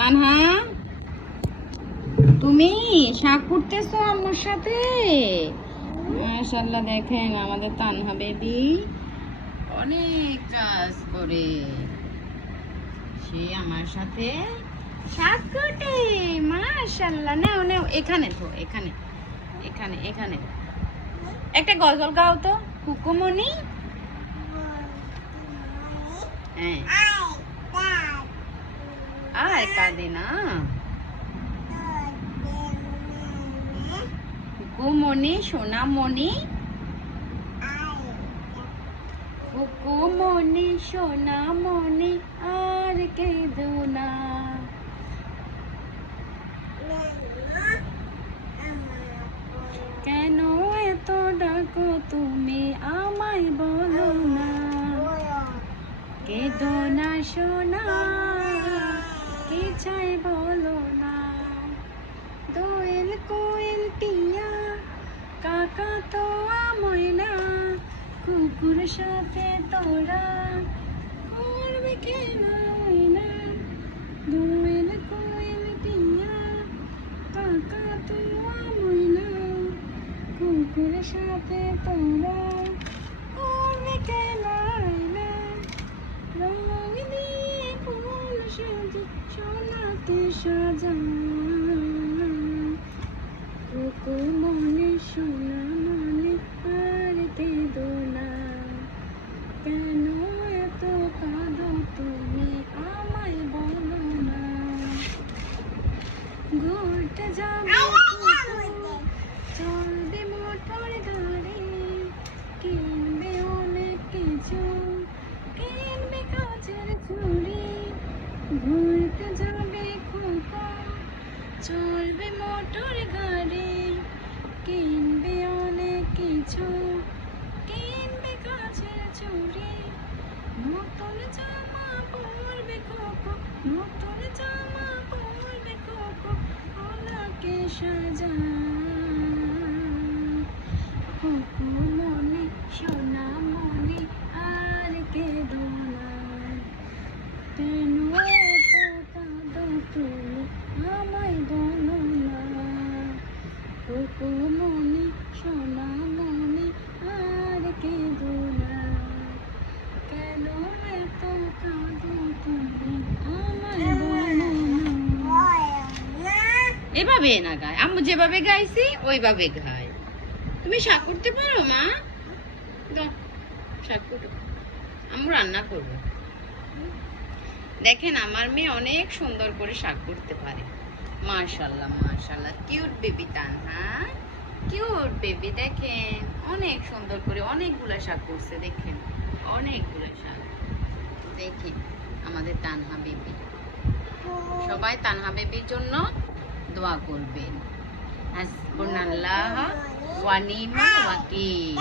তানহা, তুমি শাক করতেছো আম্মুর সাথে? মাশাআল্লাহ, দেখেন আমাদের তানহা বেবি অনেক কাজ করে। সে আমার সাথে শাক কাটে। মাশাআল্লাহ, নাও নাও, এখানে তো, এখানে এখানে এখানে একটা গজল গাও তো, কুকুমনি। হ্যাঁ, আর কাঁদে না। কুকুমনি, সোনামণি, কুকুমনি, সোনামণি, আর কেঁদো না। কেন এত ডাকো তুমি আমায় বলো না। কেঁদো না সোনা, কি চাই বলো না। দোয়েল কোয়েল টিয়া কাকা তো ময়না, কুকুর সাথে তোরা করবি খেলা না। দোয়েল কোয়েল টিয়া কাকা তো ময়না, কুকুর সাথে তোরা করবি খেলা না। রং দিয়ে ফুল সাজি সোনাতে সাজা, কুকুমনি, সোনামণি, আর কেঁদো না। কেন এত কাঁদো তুমি আমায় বলো না। ঘুরতে যাবে চলবে মোটর গাড়ি, কিনবে অনেক কিছু, কিনবে কাচের চুড়ি। ঘুরতে যাবে খোকা চলবে মোটর গাড়ি, কিনবে অনেক কিছু, কিনবে কাচের চুড়ি। নতুন জামা পরবে খোকা, নতুন জামা পরবে খোকা, ওনাকে সাজা। কুকুমনি, সোনামণি, আর কেঁদো না। কেন এত কাঁদো তুমি আমায় বলো না। কুকুমনি, সোনামণি, আর কেঁদো না। কেন এত কাঁদো তুমি আমায় বলো না। এভাবে না গায়, আম্মু যেভাবে গাইছি ওইভাবে গায়। তুমি শাক করতে পারো মা? দাও শাক করো, আম্মু রান্না করবো। দেখেন আমার মেয়ে অনেক সুন্দর করে শাক করতে পারে। মাশাআল্লাহ মাশাআল্লাহ, cute baby Tanha, cute baby. দেখেন অনেক সুন্দর করে অনেকগুলা শাক করছে, দেখেন অনেকগুলা শাক। দেখেন আমাদের তানহা বেবি। সবাই তানহা বেবির জন্য দোয়া করবেন। হাসবুনাল্লাহ ওয়া নি'মাল ওয়াকিল।